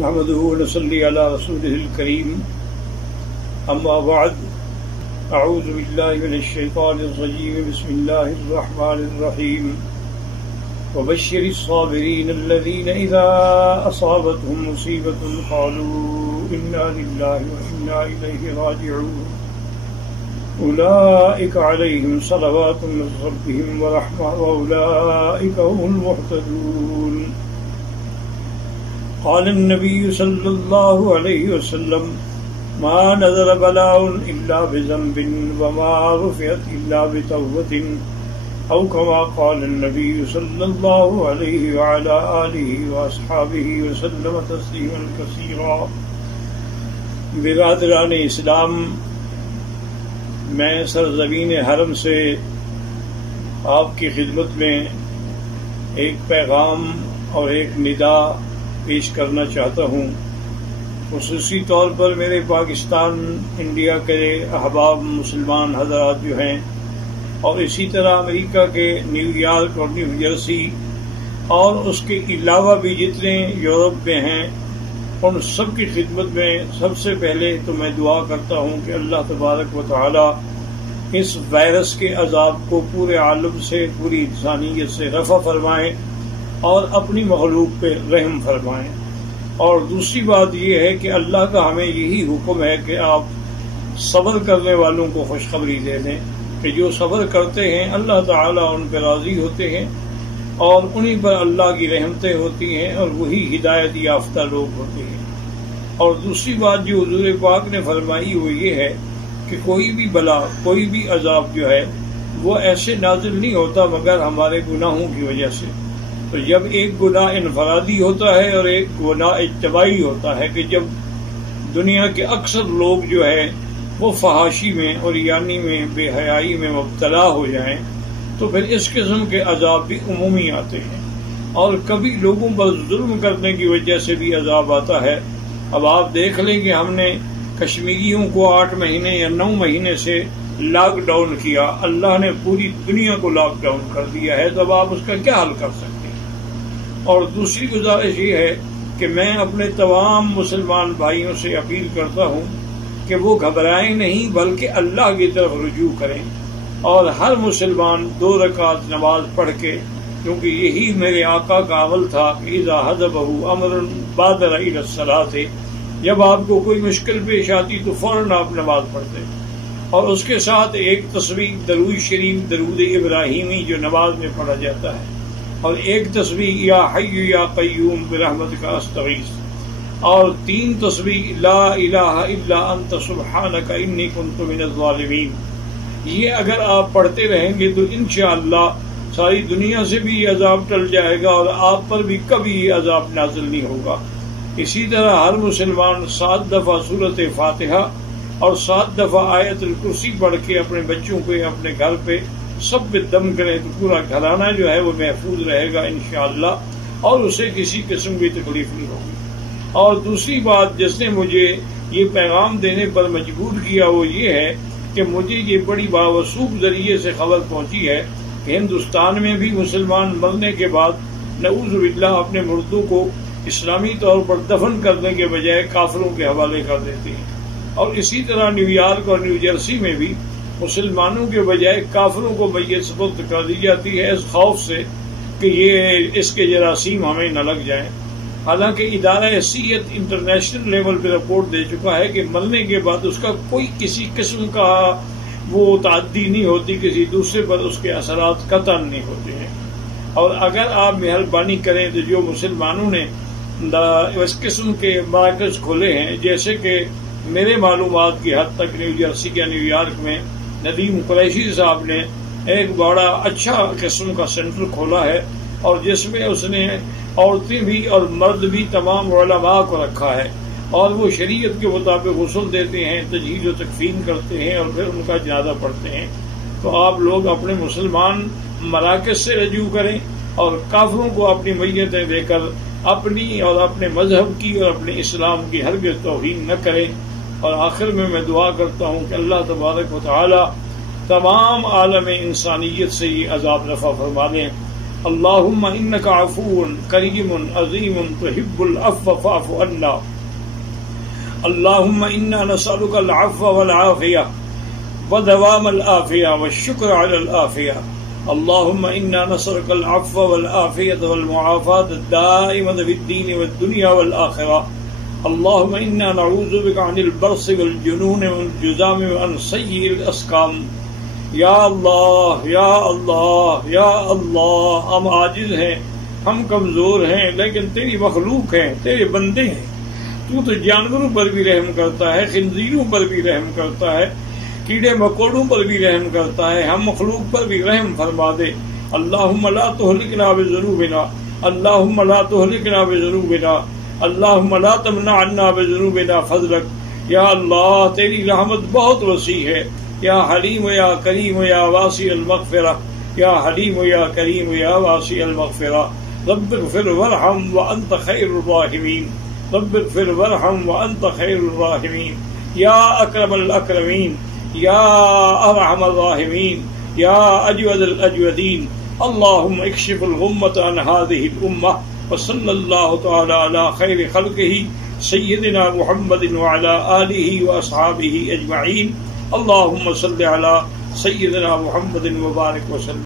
نحمده ونصلي على رسوله الكريم أما بعد أعوذ بالله من الشيطان الرجيم بسم الله الرحمن الرحيم وبشر الصابرين الذين إذا أصابتهم مصيبة قالوا إنا لله وإنا إليه راجعون أولئك عليهم صلوات من ربهم ورحمة وأولئك هم المهتدون قال النبي صلى الله عليه وسلم ما نزل بلاء إلا بذنب وما رفعت إلا بتوبة أو كما قال النبي صلى الله عليه وعلى آله وأصحابه وسلم تسليما كثيرا. برادران اسلام، میں سرزمین حرم سے آپ کی خدمت میں ایک پیغام اور ایک ندا پیش کرنا چاہتا ہوں. خصوصی طور پر میرے پاکستان انڈیا کے احباب مسلمان حضرات جو ہیں، اور اسی طرح امریکہ کے نیو یارک اور نیو جرسی اور اس کے علاوہ بھی جتنے یورپ میں ہیں، ان سب کی خدمت میں سب سے پہلے تو میں دعا کرتا ہوں کہ اللہ تبارک و تعالی اس وائرس کے عذاب کو پورے عالم سے، پوری انسانیت سے رفع فرمائیں اور اپنی مخلوق پہ رحم فرمائیں. اور دوسری بات یہ ہے کہ اللہ کا ہمیں یہی حکم ہے کہ آپ صبر کرنے والوں کو خوشخبری دے دیں کہ جو صبر کرتے ہیں اللہ تعالیٰ ان پہ راضی ہوتے ہیں اور انہی پر اللہ کی رحمتیں ہوتی ہیں اور وہی ہدایت یافتہ لوگ ہوتے ہیں. اور دوسری بات جو حضور پاک نے فرمائی وہ یہ ہے کہ کوئی بھی بلا، کوئی بھی عذاب جو ہے وہ ایسے نازل نہیں ہوتا مگر ہمارے گناہوں کی وجہ سے. تو جب ایک گناہ انفرادی ہوتا ہے اور ایک گناہ اجتماعی ہوتا ہے کہ جب دنیا کے اکثر لوگ جو ہے وہ فحاشی میں اور یعنی میں بے حیائی میں مبتلا ہو جائیں تو پھر اس قسم کے عذاب بھی عمومی آتے ہیں. اور کبھی لوگوں پر ظلم کرنے کی وجہ سے بھی عذاب آتا ہے. اب آپ دیکھ لیں کہ ہم نے کشمیریوں کو 8 مہینے یا 9 مہینے سے لاک ڈاؤن کیا، اللہ نے پوری دنیا کو لاک ڈاؤن کر دیا ہے، تو اب آپ اس کا کیا حل کر سکتے ہیں. اور دوسری گزارش یہ ہے کہ میں اپنے تمام مسلمان بھائیوں سے اپیل کرتا ہوں کہ وہ گھبرائیں نہیں بلکہ اللہ کی طرف رجوع کریں، اور ہر مسلمان 2 رکعت نماز پڑھ کے، کیونکہ یہی میرے آقا کا عمل تھا کہ اذا حضبہ امر بادر الی الصلاۃ، جب آپ کو کوئی مشکل پیش آتی تو فوراً آپ نماز پڑھتے، اور اس کے ساتھ ایک تسبیح درود شریف، درود ابراہیمی جو نماز میں پڑھا جاتا ہے، اور ایک تسبیح یا حی یا قیوم برحمتک استغیث، اور 3 تسبیح لا الہ الا انت سبحانک انی کنت من الظالمین. یہ اگر آپ پڑھتے رہیں گے تو انشاءاللہ ساری دنیا سے بھی یہ عذاب ٹل جائے گا اور آپ پر بھی کبھی یہ عذاب نازل نہیں ہوگا. اسی طرح ہر مسلمان 7 دفعہ سورۃ فاتحہ اور 7 دفعہ آیت الکرسی پڑھ کے اپنے بچوں کو اپنے گھر پہ سب پہ دم کرے تو پورا گھرانہ جو ہے وہ محفوظ رہے گا انشاءاللہ، اور اسے کسی قسم کی تکلیف نہیں ہوگی. اور دوسری بات جس نے مجھے یہ پیغام دینے پر مجبور کیا وہ یہ ہے کہ مجھے یہ بڑی باوثوق ذریعے سے خبر پہنچی ہے کہ ہندوستان میں بھی مسلمان مرنے کے بعد نعوذ باللہ اپنے مردوں کو اسلامی طور پر دفن کرنے کے بجائے کافروں کے حوالے کر دیتے ہیں. اور اسی طرح نیو یارک اور نیو جرسی میں بھی مسلمانوں کے بجائے کافروں کو میت سپرد کر دی جاتی ہے اس خوف سے کہ یہ اس کے جراثیم ہمیں نہ لگ جائیں. حالانکہ ادارہ صحت انٹرنیشنل لیول پہ رپورٹ دے چکا ہے کہ مرنے کے بعد اس کا کوئی کسی قسم کا وہ تعدی نہیں ہوتی، کسی دوسرے پر اس کے اثرات قطعاً نہیں ہوتے ہیں. اور اگر آپ مہربانی کریں تو جو مسلمانوں نے اس قسم کے مراکز کھولے ہیں، جیسے کہ میرے معلومات کی حد تک نیو جرسی یا نیو یارک میں ندیم قریشی صاحب نے ایک بڑا اچھا قسم کا سینٹر کھولا ہے، اور جس میں اس نے عورتیں بھی اور مرد بھی تمام علماء کو رکھا ہے، اور وہ شریعت کے مطابق غسل دیتے ہیں، تجہیز و تکفین کرتے ہیں اور پھر ان کا جنازہ پڑھتے ہیں. تو آپ لوگ اپنے مسلمان مراکز سے رجوع کریں اور کافروں کو اپنی میتیں دے کر اپنی اور اپنے مذہب کی اور اپنے اسلام کی ہرگز توہین نہ کریں. اور آخر میں دعا کرتا ہوں کہ اللہ تبارک و تعالی تمام عالم انسانیت سے یہ عذاب رفع فرما دیں. اللهم إنك عفو كريم عظيم تحب العفو فاعف عنا. اللهم إنا نسألك العفو والعافية ودوام العافية والشكر على العافية. اللهم إنا نسألك العفو والعافية والمعافاة الدائمة في الدين والدنيا والآخرة. اللهم إنا نعوذ بك عن البرص والجنون والجذام وعن سيء الأسقام. یا اللہ یا اللہ یا اللہ، ہم عاجز ہیں، ہم کمزور ہیں، لیکن تیری مخلوق ہیں، تیرے بندے ہیں. تو جانوروں پر بھی رحم کرتا ہے، خنزیروں پر بھی رحم کرتا ہے، کیڑے مکوڑوں پر بھی رحم کرتا ہے، ہم مخلوق پر بھی رحم فرما دے. اللہم لا تہلکنا بذنوبنا، اللہم لا تہلکنا بذنوبنا، اللہم لا تمنع عنا بذنوبنا فضلک. یا اللہ تیری رحمت بہت وسیع ہے. یا حلیم یا کریم یا واسع المغفرہ، یا حلیم یا کریم یا واسع المغفرہ. رب اغفر وارحم وانت خیر الراحمین، رب اغفر وارحم وانت خیر الراحمین. یا اکرم الاکرمین، یا ارحم الراحمین، یا اجود الاجودین. اللہم اکشف الغمۃ عن هذه الامہ. وصلی اللہ تعالی علی خیر خلقہ سیدنا محمد وعلی آلہ واصحابہ اجمعین. اللہم صل علی سیدنا محمد وبارک وسلم.